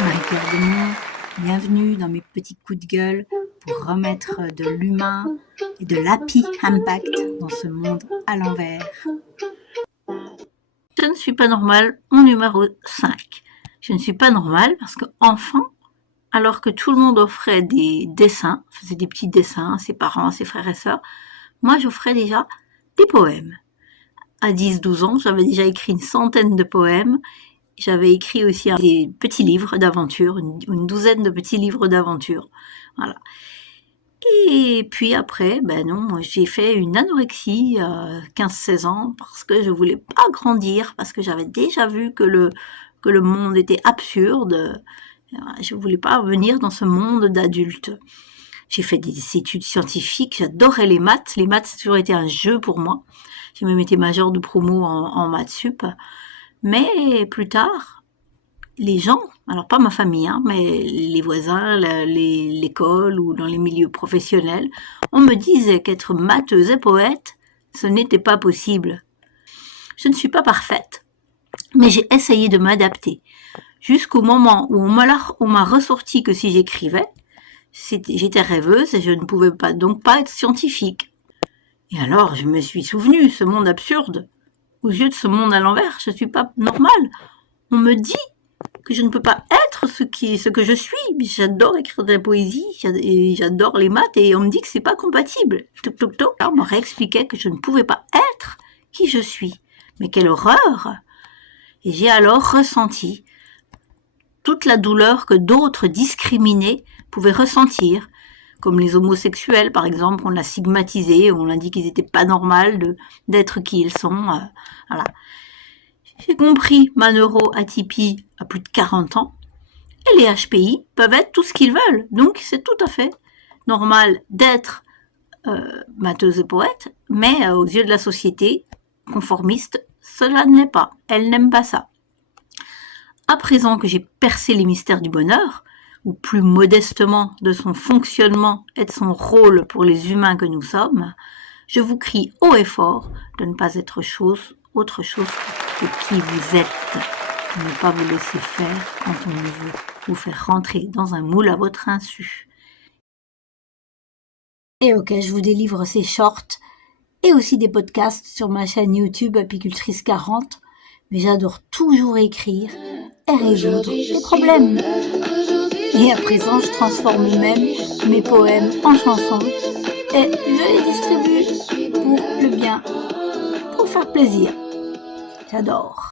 Marie-Pierre Demont, bienvenue dans mes petits coups de gueule pour remettre de l'humain et de l'happy impact dans ce monde à l'envers. Je ne suis pas normale, mon numéro 5. Je ne suis pas normale parce qu'enfant, alors que tout le monde offrait des dessins, faisait des petits dessins à ses parents, à ses frères et sœurs, moi j'offrais déjà des poèmes. À 10-12 ans, j'avais déjà écrit une centaine de poèmes. J'avais écrit aussi des petits livres d'aventure, une douzaine de petits livres d'aventure. Voilà. Et puis après, j'ai fait une anorexie à 15-16 ans parce que je voulais pas grandir, parce que j'avais déjà vu que le monde était absurde. Je voulais pas venir dans ce monde d'adultes. J'ai fait des études scientifiques, j'adorais les maths. Les maths, ça a toujours été un jeu pour moi. J'ai même été majeure de promo en maths sup. Mais plus tard, les gens, alors pas ma famille, mais les voisins, l'école ou dans les milieux professionnels, on me disait qu'être matheuse et poète, ce n'était pas possible. Je ne suis pas parfaite, mais j'ai essayé de m'adapter. Jusqu'au moment où on m'a ressorti que si j'écrivais, j'étais rêveuse et je ne pouvais donc pas être scientifique. Et alors je me suis souvenue, ce monde absurde, aux yeux de ce monde à l'envers, je ne suis pas normale. On me dit que je ne peux pas être ce que je suis. J'adore écrire de la poésie, et j'adore les maths, et on me dit que c'est pas compatible. Alors on me réexpliquait que je ne pouvais pas être qui je suis. Mais quelle horreur! Et j'ai alors ressenti toute la douleur que d'autres discriminés pouvaient ressentir, comme les homosexuels par exemple, on l'a stigmatisé, on l'a dit qu'ils n'étaient pas normaux d'être qui ils sont. Voilà. J'ai compris ma neuroatypie à plus de 40 ans, et les HPI peuvent être tout ce qu'ils veulent, donc c'est tout à fait normal d'être matheuse et poète, mais aux yeux de la société conformiste, cela ne l'est pas, elle n'aime pas ça. À présent que j'ai percé les mystères du bonheur, ou plus modestement de son fonctionnement et de son rôle pour les humains que nous sommes, je vous crie haut et fort de ne pas être autre chose que qui vous êtes, de ne pas vous laisser faire quand on veut vous faire rentrer dans un moule à votre insu. Et ok, je vous délivre ces shorts et aussi des podcasts sur ma chaîne YouTube Apicultrice 40, mais j'adore toujours écrire et résoudre les problèmes. Et à présent, je transforme même mes poèmes en chansons et je les distribue pour le bien, pour faire plaisir. J'adore.